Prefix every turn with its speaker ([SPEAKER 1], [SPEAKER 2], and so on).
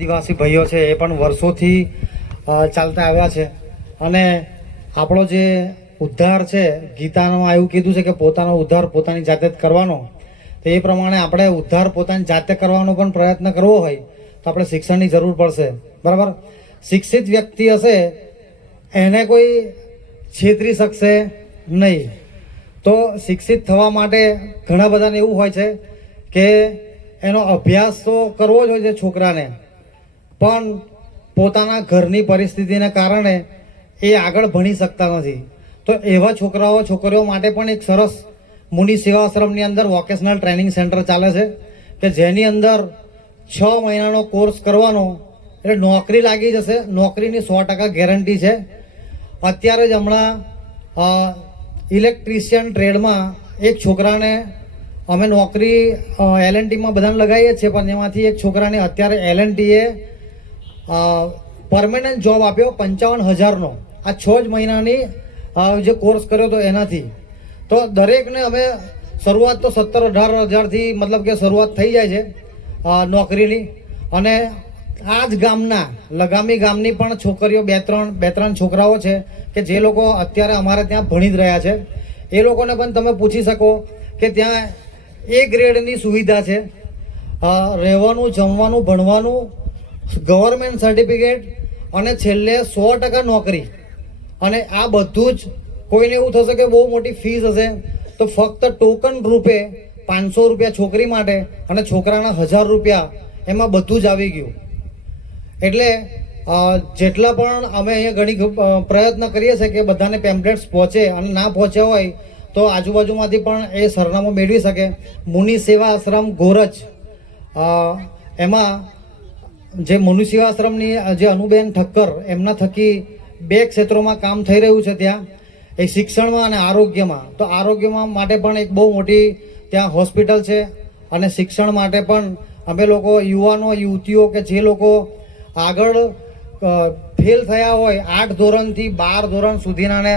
[SPEAKER 1] આદિવાસી ભાઈઓ છે, એ પણ વર્ષોથી ચાલતા આવ્યા છે. અને આપણો જે ઉદ્ધાર છે ગીતામાં એવું કીધું છે કે પોતાનો ઉદ્ધાર પોતાની જાતે જ કરવાનો. તો એ પ્રમાણે આપણે ઉદ્ધાર પોતાની જાતે કરવાનો પણ પ્રયત્ન કરવો હોય, તો આપણે શિક્ષણની જરૂર પડશે. બરાબર? શિક્ષિત વ્યક્તિ હશે, એને કોઈ છેતરી શકશે નહીં. તો શિક્ષિત થવા માટે ઘણા બધાને એવું હોય છે કે એનો અભ્યાસ તો કરવો જ હોય છે છોકરાને. પણ પોતાના ઘરની પરિસ્થિતિને કારણે એ આગળ ભણી શકતા નથી. તો એવા છોકરાઓ, છોકરીઓ માટે પણ એક સરસ મુનિ સેવાશ્રમની અંદર વોકેશનલ ટ્રેનિંગ સેન્ટર ચાલે છે, કે જેની અંદર છ મહિનાનો કોર્સ કરવાનો, એટલે નોકરી લાગી જશે, નોકરીની સો ટકા ગેરંટી છે. અત્યારે જ હમણાં ઇલેક્ટ્રિશિયન ટ્રેડમાં એક છોકરાને અમે નોકરી એલએનટીમાં બધાને લગાવીએ છીએ, પણ એમાંથી એક છોકરાને અત્યારે એલએનટીએ પરમેનન્ટ જોબ આપ્યો પંચાવન હજારનો. આ છ જ મહિનાની જે કોર્સ કર્યો હતો એનાથી. તો દરેકને અમે શરૂઆત તો સત્તર અઢાર હજારથી મતલબ કે શરૂઆત થઈ જાય છે નોકરીની. અને આ જ ગામના, લગામી ગામની પણ છોકરીઓ બે ત્રણ બે ત્રણ છોકરાઓ છે કે જે લોકો અત્યારે અમારે ત્યાં ભણી જ રહ્યા છે. એ લોકોને પણ તમે પૂછી શકો કે ત્યાં એ ગ્રેડની સુવિધા છે. રહેવાનું, જમવાનું, ભણવાનું ગવર્મેન્ટ સર્ટિફિકેટ અને છેલ્લે સો ટકા નોકરી. અને આ બધું જ કોઈને એવું થશે કે બહુ મોટી ફીસ હશે, તો ફક્ત ટોકન રૂપે પાંચસો રૂપિયા છોકરી માટે અને છોકરાના હજાર રૂપિયા એમાં બધું જ આવી ગયું. એટલે જેટલા પણ અમે અહીંયા ઘણી પ્રયત્ન કરીએ છીએ કે બધાને પેમ્પલેટ્સ પહોંચે અને ના પહોંચ્યા હોય, તો આજુબાજુમાંથી પણ એ સરનામું મેળવી શકે. મુનિ સેવા આશ્રમ ગોરજ એમાં જે મનુષ્યાશ્રમની જે અનુબેન ઠક્કર, એમના થકી બે ક્ષેત્રોમાં કામ થઈ રહ્યું છે ત્યાં. એ શિક્ષણમાં અને આરોગ્યમાં. તો આરોગ્યમાં માટે પણ એક બહુ મોટી ત્યાં હોસ્પિટલ છે અને શિક્ષણ માટે પણ અમે લોકો યુવાનો, યુવતીઓ કે જે લોકો આગળ ફેલ થયા હોય આઠ ધોરણથી બાર ધોરણ સુધીનાને